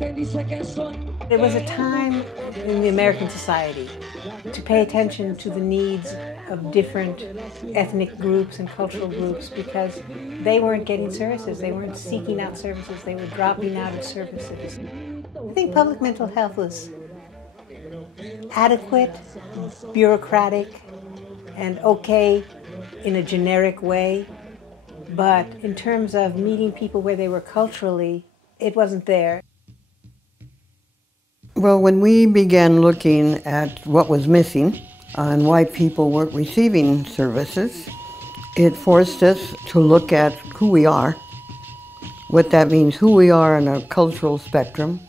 It was a time in the American society to pay attention to the needs of different ethnic groups and cultural groups because they weren't getting services, they weren't seeking out services, they were dropping out of services. I think public mental health was adequate, bureaucratic, and okay in a generic way, but in terms of meeting people where they were culturally, it wasn't there. Well, when we began looking at what was missing and why people weren't receiving services, it forced us to look at who we are, what that means, who we are on a cultural spectrum,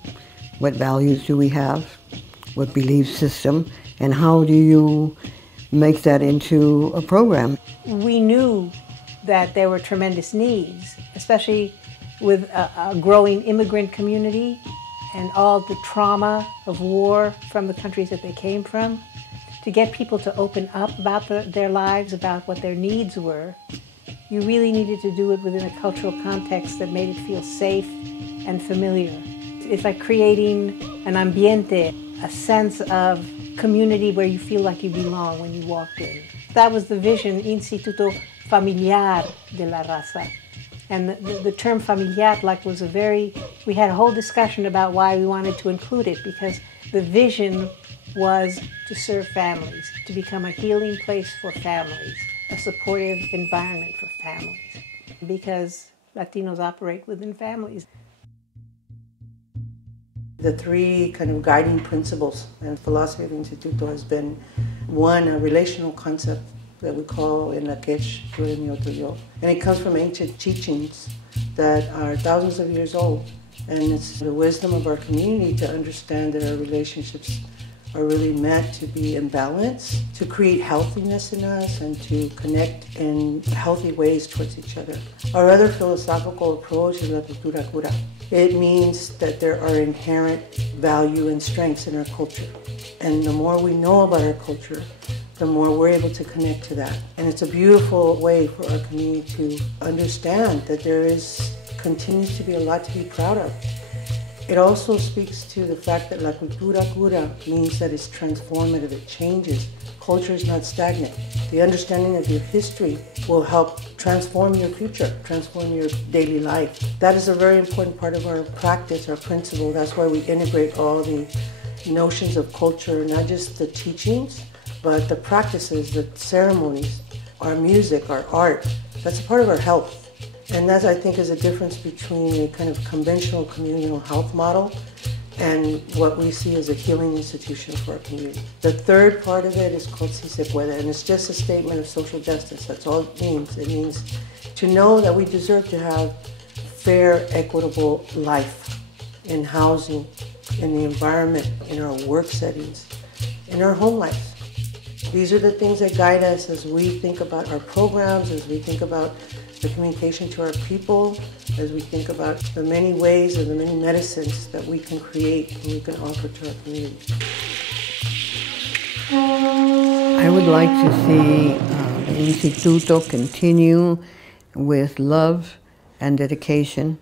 what values do we have, what belief system, and how do you make that into a program. We knew that there were tremendous needs, especially with a growing immigrant community and all the trauma of war from the countries that they came from. To get people to open up about their lives, about what their needs were, you really needed to do it within a cultural context that made it feel safe and familiar. It's like creating an ambiente, a sense of community where you feel like you belong when you walked in. That was the vision, Instituto Familiar de la Raza. And the term familiar was we had a whole discussion about why we wanted to include it, because the vision was to serve families, to become a healing place for families, a supportive environment for families, because Latinos operate within families. The three kind of guiding principles and philosophy of the Instituto has been, one, a relational concept that we call in Lakesh, Otro. And it comes from ancient teachings that are thousands of years old. And it's the wisdom of our community to understand that our relationships are really meant to be in balance, to create healthiness in us and to connect in healthy ways towards each other. Our other philosophical approach is la cultura cura. It means that there are inherent value and strengths in our culture. And the more we know about our culture, the more we're able to connect to that. And it's a beautiful way for our community to understand that continues to be a lot to be proud of. It also speaks to the fact that la cultura cura means that it's transformative, it changes. Culture is not stagnant. The understanding of your history will help transform your future, transform your daily life. That is a very important part of our practice, our principle. That's why we integrate all the notions of culture, not just the teachings, but the practices, the ceremonies, our music, our art. That's a part of our health. And that, I think, is a difference between a kind of conventional communal health model and what we see as a healing institution for our community. The third part of it is called Si Se Puede, and it's just a statement of social justice. That's all it means. It means to know that we deserve to have fair, equitable life in housing, in the environment, in our work settings, in our home lives. These are the things that guide us as we think about our programs, as we think about the communication to our people, as we think about the many ways and the many medicines that we can create and we can offer to our community. I would like to see the Instituto continue with love and dedication,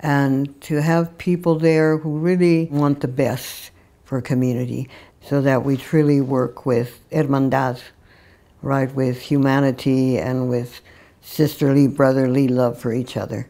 and to have people there who really want the best for a community, so that we truly work with hermandad, right, with humanity and with sisterly, brotherly love for each other.